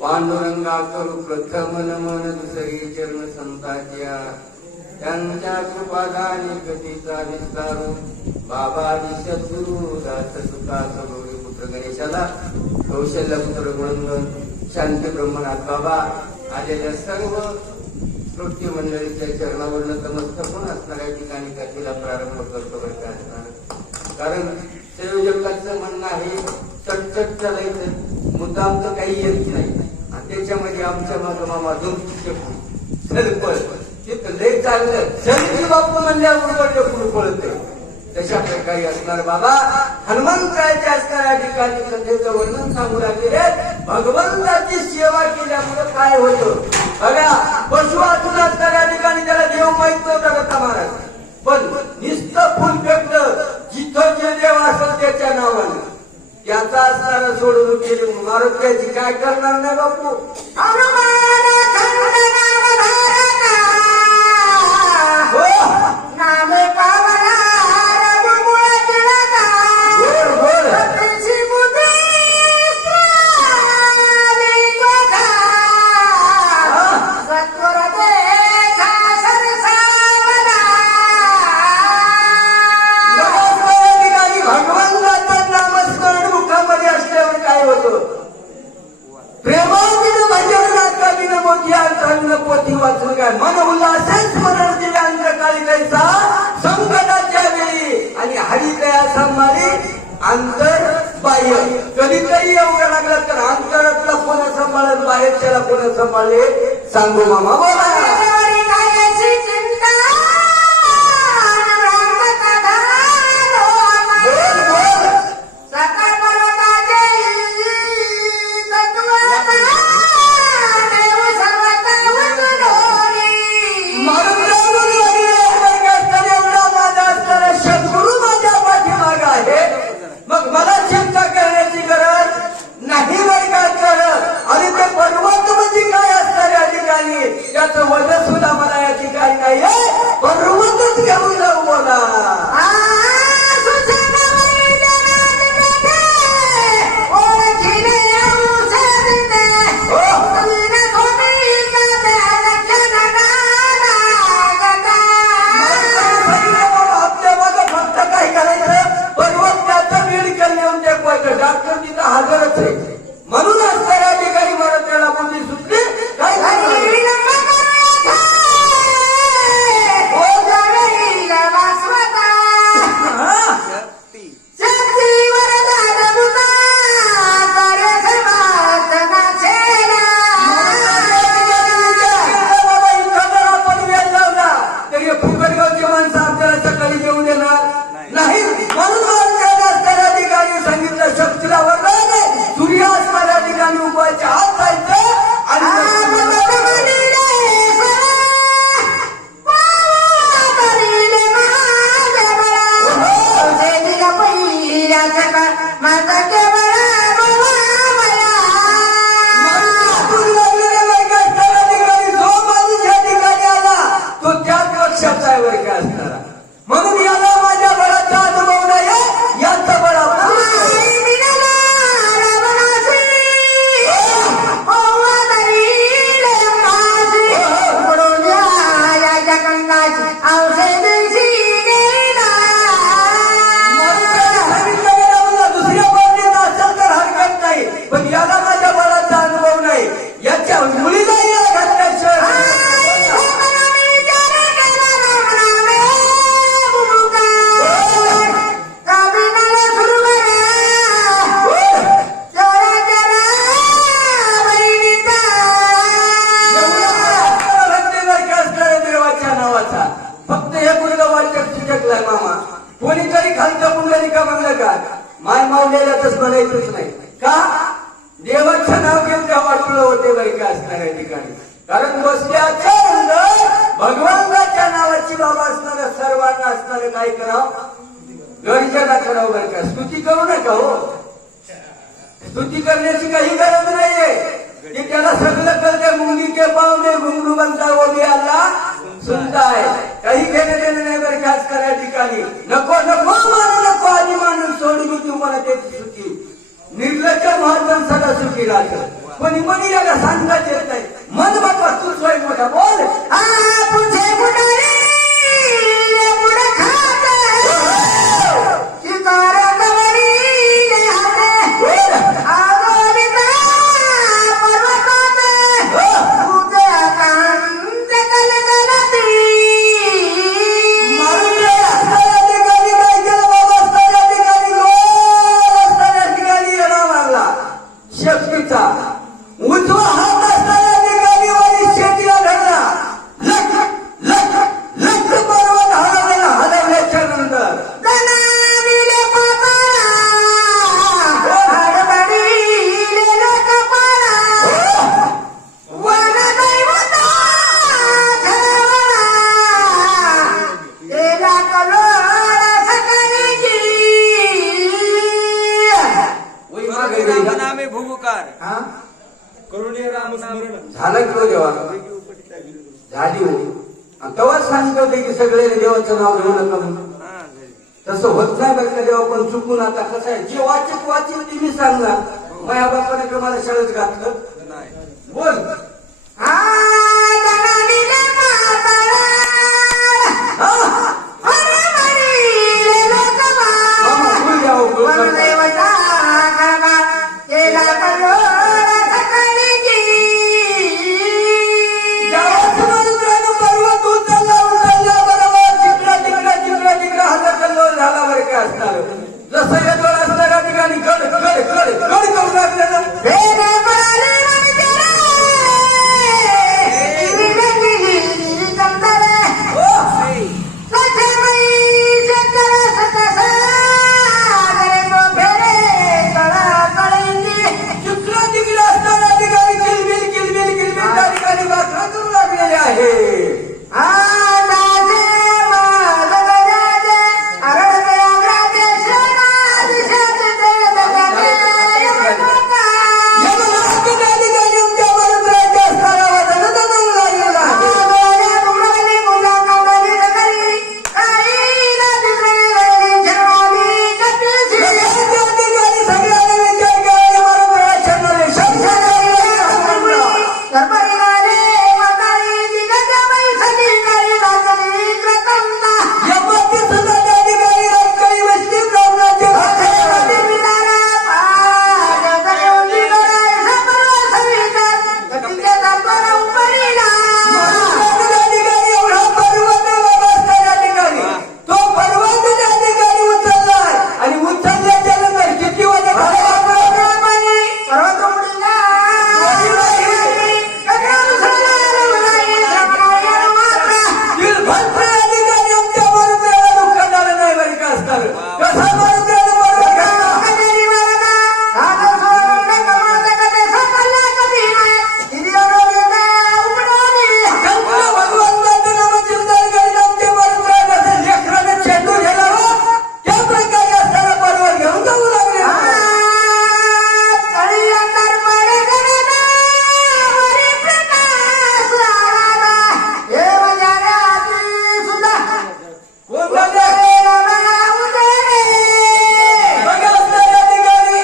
पांडुरंगा करू प्रथम नमन दुसरी चरण संताच्या त्यांच्या कृपादानी गतीचा विस्तारू बाबा सद्गुरु दास सुखाचा गौरी पुत्र गणेशाला कौशल्य पुत्र गुणंदन शांती ब्रह्मनाथ बाबा आलेल्या सर्व श्रोत्य मंडळीच्या चरणावर नतमस्तक होऊन असणाऱ्या ठिकाणी कथेला प्रारंभ करतो बरं असणार. कारण संयोजकांचं म्हणणं आहे चटचट चालायचं मुद्दामचं काही येत नाही आणि त्याच्यामध्ये आमच्या मागं मामा तिथं लय चाललं शंकी बापू म्हणल्यावर पुढे पळत तशा प्रकारे असणार बाबा हनुमंतरायाच्या असणाऱ्या ठिकाणी सध्याचं वर्णन सांगू लागले. भगवंताची सेवा केल्यामुळे काय होतं बघा, पशु वाचून असणाऱ्या ठिकाणी त्याला देव माहित नव्हता दत्ता महाराज, पण नुसतं फुल फेकलं जिथं जे देव असेल त्याच्या नावानं त्याचा असणारा सोडून केले महाराज त्याची काय करणार नाही बापू. पोथी वाचून काय मन उल्हासेच स्मरण दिले अंतकाळी कैसा संकटाच्या वेळी आणि हरिदया संभाळी अंतर बाह्य. कधी काही एवढं लागलं तर अंतरातला कोणा सांभाळत बाहेरच्याला कोणा सांभाळले सांगू मामा बोला. वजन सुद्धा मला या ठिकाणी नाहीये, पण रुमतच घेऊन जाऊ बोला. आपल्या मागं फक्त काय करायचं, पर्वत त्याचं मेडिकल येऊन टेकवायचं. डॉक्टर तिथं हजरच आहे म्हणून असणाऱ्या ठिकाणी मला त्याला बुद्धी सुटली काय म्हणायचंच नाही का देवाचं नाव घेऊन त्या वाटलं होते बरं का असणाऱ्या ठिकाणी. कारण बसल्याच्या भगवंताच्या नावाची बाबा असणाऱ्या सर्वांना असणारं काय करावं, गर्जना करावं बरं का. स्तुती करू नका हो, स्तुती करण्याची काही गरज नाहीये. की त्याला सगळं कळते. मुंगी के पावले घुंगरू बनता वो भी अल्लाह सुनता है. काही घेणं देणं नाही बरं खास करा ठिकाणी. नको नको मानू नको आधी माणूस सोडून मी तुम्हाला त्याची सुखी निर्लज्ज महाजन सदा सुखी राहतं. कोणी कोणी याला सांगताच येत नाही. मन बापा तू स्वयं मोठा बोल. पुढे पुढे पुढे खात शिकार कवरी आगोलिता पर्वतात तुझे कांत कलकलती. मारुती असणाऱ्या ठिकाणी काय केलं बाबा? असणाऱ्या ठिकाणी गोल असणाऱ्या ठिकाणी येणा मारला शक्तीचा. उजवा हात असणाऱ्या ठिकाणी वरी शेतीला धरला. लख लख लख पर्वत हलवलेला. हलवल्याच्या नंतर जनाविले पाताळा हडबडीले लोकपाळा वनदैवता ठेवला तेला कलोड सकळीची. वही मागे गेली. नामे भूमुकार हा? करुणे राम स्मरण झालं की हो देवा? झाली हो. आणि तेव्हाच सांगितलं होते की सगळे देवाचं नाव घेऊ नका म्हणून. तसं होत नाही बरं का देवा. पण चुकून आता कसं आहे, जे वाचक वाचील ती मी सांगणार. माझ्या बापाने का मला शाळेत घातलं? बोल. जनाविले पाताळा हडबडीले लोकपाळा मामा, बोल द्या हो, बोल नका. वनदैवता ठेवला तेला कलोड सकळीची. ज्यावेळेस समुद्रानं पर्वत उचलला उचलला बरोबर जिकडा तिकडा जिकडा तिकडा हल्ला झाला बरं काय असणार. जसं येतो असणाऱ्या ठिकाणी गड गड गड गड करू लागले ना. फेरे पळाले वनचरे, गिरिगिरी चंदरे, लक्ष्मी शंकर सतसागरे तो फेरे तळातळींची. जिकडा तिकडा असणाऱ्या ठिकाणी किलबिल किलबिल किलबिल त्या ठिकाणी बातम्या करू लागलेले आहे. आदाचे माधवराजे अरडते अमराजे शरणादिशाचे देवताचे यमदूता. यमलोक त्या ठिकाणी आमच्या महाराजांच्या असणारा वादन दमवू लागलेला आहे. आगोल्या गुंडवली मुला कवली नगरी काहीला दिसली झरवाली कपिलची. त्या ठिकाणी सगळ्यांनी विचार केला महाराजांच्या शरणाने कर्मरिगाले वाटाळी दिगजबाई सगळी करी दासली कृतंता. यमाची सुद्धा त्या ठिकाणी रंकाळी बसली ब्राह्मणाचे देवते विदारा पाद देवली डोळे सपर्व सवितर गतीचे तत्पर उपरीला. त्या ठिकाणी एवढा पर्वत बाबा असणाऱ्या ठिकाणी तो पर्वत त्या ठिकाणी उचललाय. आणि उचलल्याच्या नंतर किती वाजता पर्वत उडीला कदम सोडला मुलाई जमनायर मात्रा. दिलभर या ठिकाणी आमच्या महाराजांना दुःख झालं नाही बरं का असणार. कसा महाराजांना बरोबर का? कदेरी वरदा हात सोडून कमाल कते सकला कधी नाही. हिरियोने उपडोनी कल्पना भगवंताचं नाम चिंतन करीत आमच्या महाराजांना जसं लेकरानं चेंडू घेणावं त्या प्रकारे असणारा पर्वत घेऊन जाऊ लागले. तळी अंतर पडे गणना वरी प्रकाश आला. देव जाण्याची सुद्धा कोण झाले? उदरे बघा असणाऱ्या ठिकाणी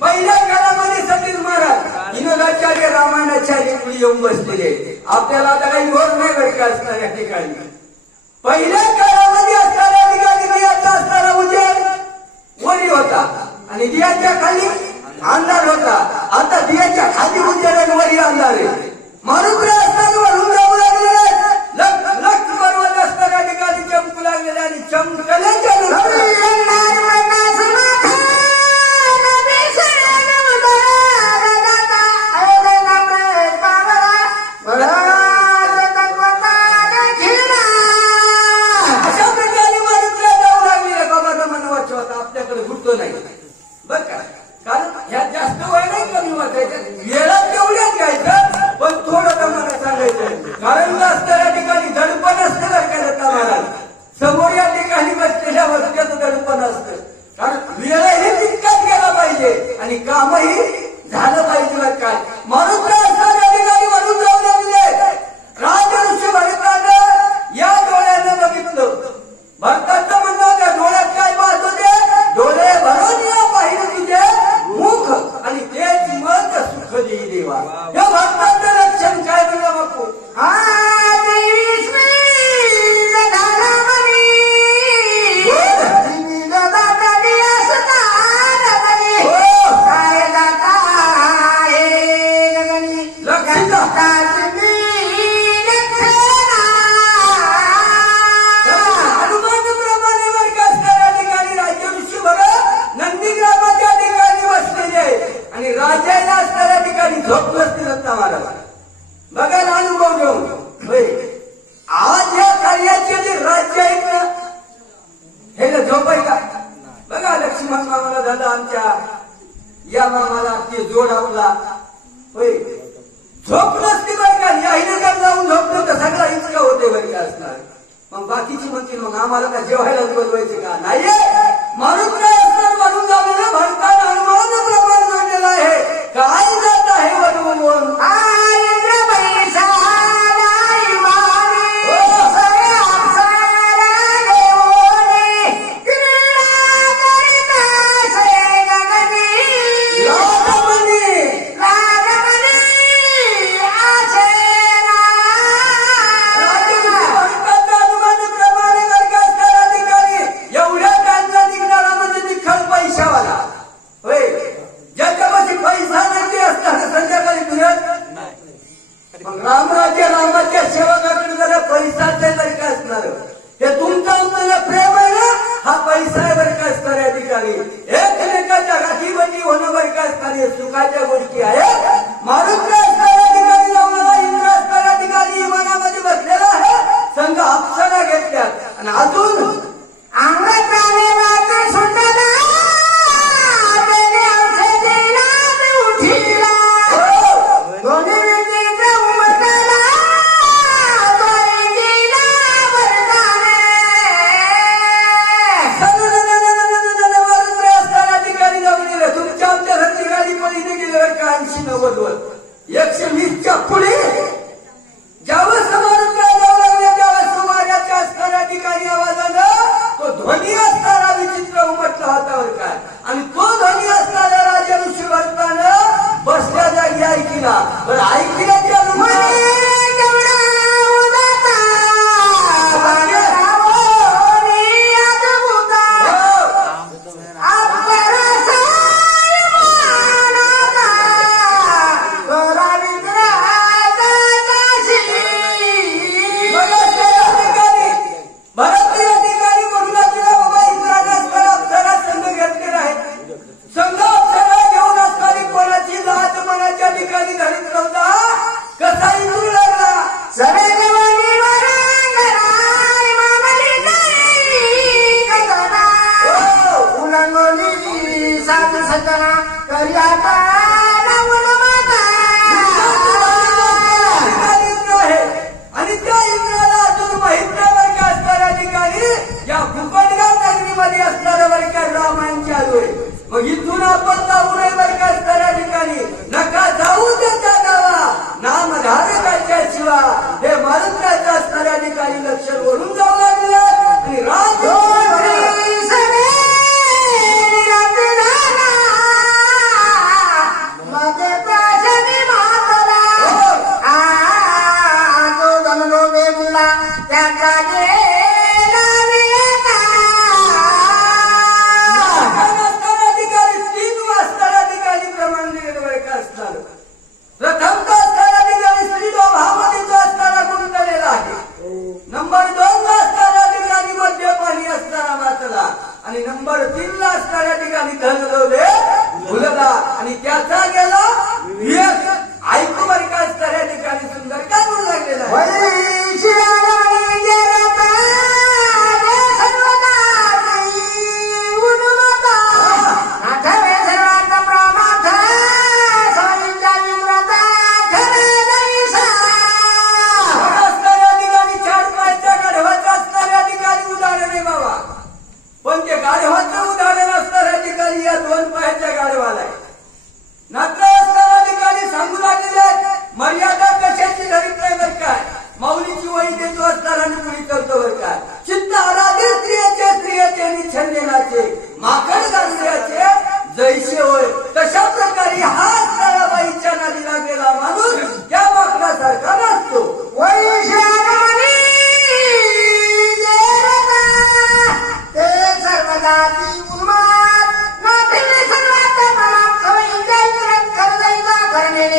पहिल्या काळामध्ये सतीश महाराज विनोदाचार्य रामायणाचार्य पुढे येऊन बसलेले. आपल्याला आता काही बोर नाही बरं का असणाऱ्या ठिकाणी. पहिल्या काळामध्ये असणाऱ्या ठिकाणी दियाचा असणारा उजेड वरी होता आणि दियाच्या खाली अंधार होता. आता दियाच्या खाली उजेड आणि वरी अंधार आहे. मारुती असताना वरून जाऊ लागलेले. लख लख पर्वत असणाऱ्या ठिकाणी चमकू लागलेले आणि चमकल्याच्या नंतर अंधार प्रकाश माथा नदी शरण उदरा दाता अयोध्या प्रेम पावला बळा तत्वता देखिला. अशा प्रकारे मारुतीला जाऊ लागलेले. बाबा मन वाचवता आपल्याकडे गुटतो नाही बरं का. कारण ह्या जास्त वय देवा. या भक्ताचं लक्षण काय बघा बापू. हनुमानप्रमाणे वर का असणाऱ्या ठिकाणी राज्य ऋषी बघा नंदीग्रामाच्या ठिकाणी बसलेले आहे आणि राजाला असणाऱ्या ठिकाणी झोप नसते दत्ता महाराज. बघा अनुभव घेऊन होय. आज या कार्याचे जे राज्य आहेत ना हे ना झोप आहे का. बघा लक्ष्मण मामाला झालं आमच्या या मामाला ते जोड आपला होय. झोप नसते बरं का. याहीने जर जाऊन झोपलं तर सगळा इतका होते बरं का असणार. मग बाकीची म्हणतील मग आम्हाला का जेवायला बोलवायचे का. नाही माणूस काय असणार म्हणून जाऊन भरताना हनुमान प्रमाण जोडलेला आहे. काय जात आहे वनवून रामराज्य रामाच्या सेवकाकडे जरा पैसा बरं का असणार. हे तुमचा आमचं प्रेम आहे ना हा पैसा आहे बरं का असणार. या ठिकाणी एकमेकाच्या गाठीबंदी होणं बरं का असणार. हे सुखाच्या गोष्टी आहेत. माणूस काय असणार या ठिकाणी जाऊन इंद्र असणार या ठिकाणी विमानामध्ये बसलेला आहे. संघ अप्सरा घेतल्यात आणि अजून ठिकाणी धरीत नव्हता.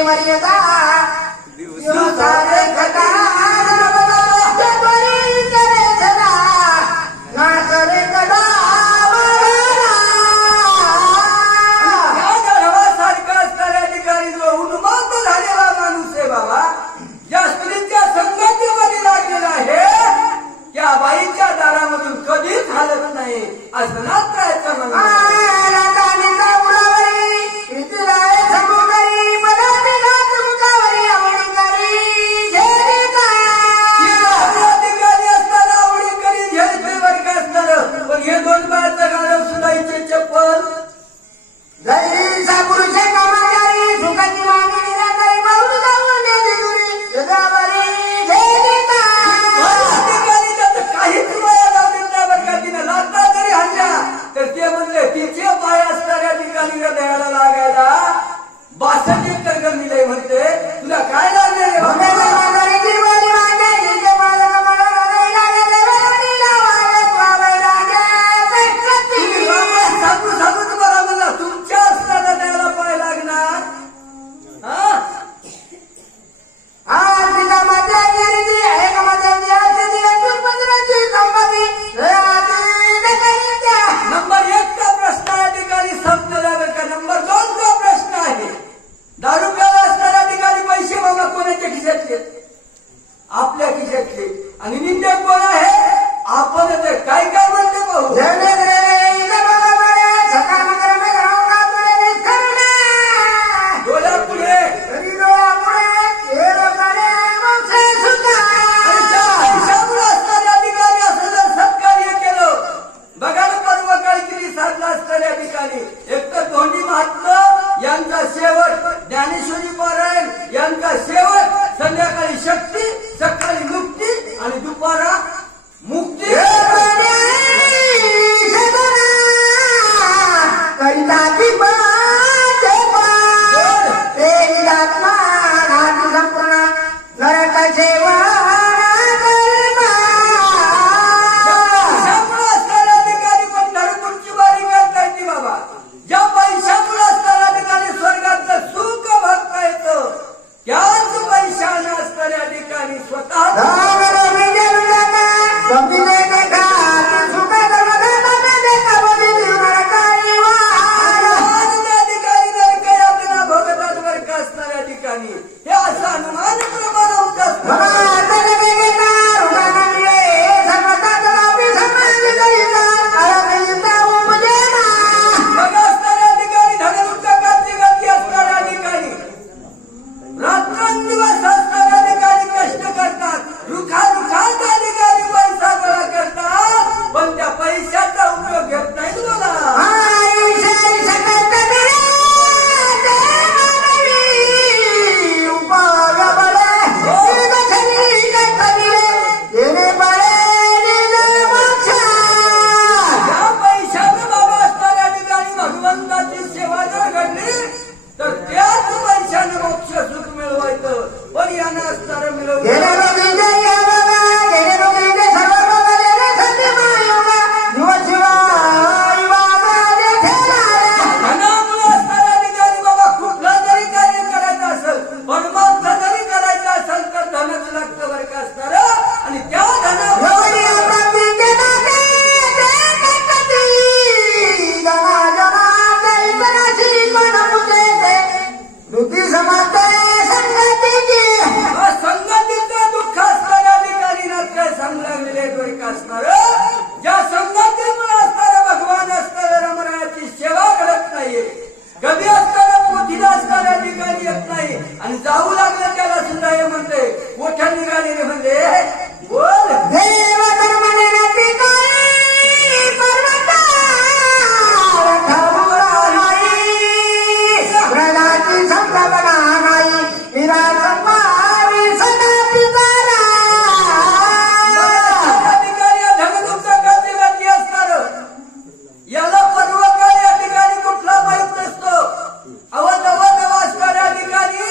मर्यादा दिवसारे कथा त्वरी करे सदा ना करे कदा या गाढवासारखा असणाऱ्या ठिकाणी जो उन्मत्त झालेला माणूस आहे बाबा, या स्त्रीच्या संगतीमध्ये लागलेला आहे, या बाईच्या दारामधून कधीच हालत नाही असं ना त्याचं म्हणणं. हे दोन बाळाचं गाडव सुद्धा चप्पल काहीच वया लावलेत नाही बरं का. तिने लाथा जरी हाणल्या तर ते म्हणले तिचे पाय असणाऱ्या ठिकाणी हृदयाला लागायला 62 एकर जमीन आहे म्हणते. तुला काय लागले रे बाबा? सांगू तुम्हाला म्हणला तुमच्या असताना त्याला पाय लागणार. नंबर 1 चा प्रश्न या ठिकाणी संपलेला बरं का. नंबर 2 चा प्रश्न आहे, दारू प्यायला असणाऱ्या ठिकाणी पैसे बाबा कोणाच्या खिशातले? आपल्या खिशातले. आणि निंदक कोण आहे? आपणच आहे. काय काय म्हणते भाऊ? डोळ्यापुढे पैशामुळे असणाऱ्या ठिकाणी असं जर सत्कार्य केलं, बघा ना परवा काळकिरी साधला असणाऱ्या ठिकाणी एकतर धोंडी महात्मा यांचा शेवट, ज्ञानेश्वरी पारायण यांचा शेवट, संध्याकाळी शक्ती, सकाळी मुक्ती आणि दुपारा मुक्ती. पैशामुळे असणाऱ्या ठिकाणी पंढरपूरची वारी करता येते बाबा. ज्या पैशामुळे असणाऱ्या ठिकाणी स्वर्गाचं सुख भोगता येतं, त्याच पैशाने असणाऱ्या ठिकाणी स्वतः असणाऱ्या ठिकाणी हे असं अनुमान प्रमाण होत असतं. बघा असणाऱ्या ठिकाणी धनरुपकाची गती असणाऱ्या ठिकाणी रात्रंदिवस असणाऱ्या ठिकाणी कष्ट करतात, रुखा त्या ठिकाणी पैसा गोळा करतात, पण त्या पैशाचा उपयोग घेत नाही तुम्हाला. भगवंताची सेवा जर घडली तर त्याच पैशाने मोक्ष सुख मिळवायचं, पण यानं असणारं मिळवलं. धनामुळे असणाऱ्या ठिकाणी बाबा कुठलं जरी कार्य करायचं असेल, परमार्थ जरी करायचं असेल तर धनच लागतं बरं का असणारं. आणि त्या धनामुळे संगतीचं दुःख असणाऱ्या ठिकाणी नाट्य सांगू लागलेले बरं का असणारं. ज्या संगतीमुळे असणारं भगवान असणाऱ्या रमणाची सेवा करत नाही, कधी असणाऱ्या पोथीला असणाऱ्या ठिकाणी येत नाही, आणि जाऊ लागलं त्याला सुद्धा हे म्हणते मोठ्या निघालेले म्हणजे बोल याला परवा काय या ठिकाणी कुठला माहित नसतो. अव नवा असणाऱ्या ठिकाणी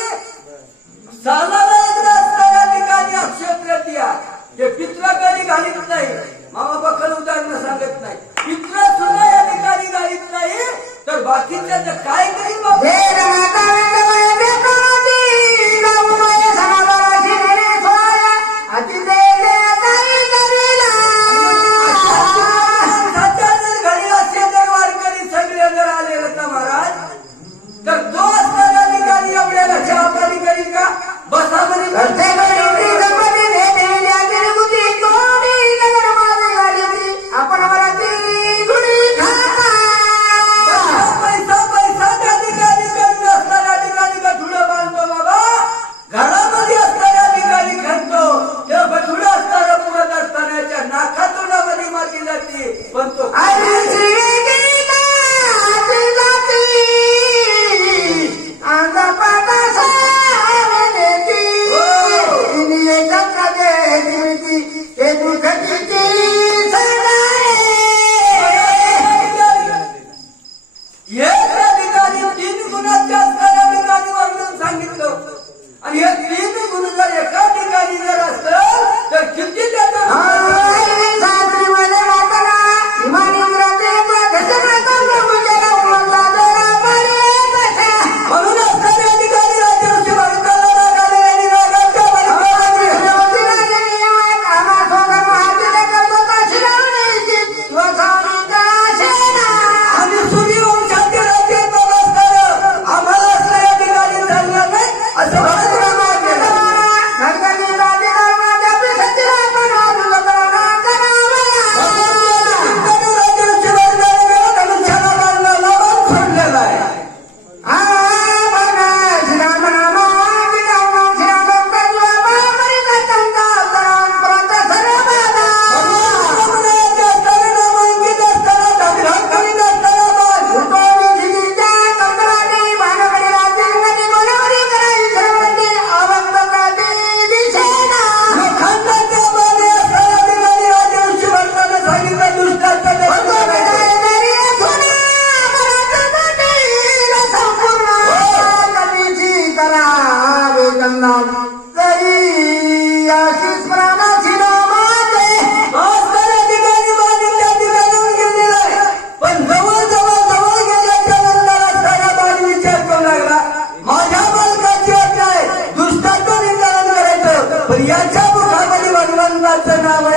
याच्या मुखामध्ये भगवंताचं नाव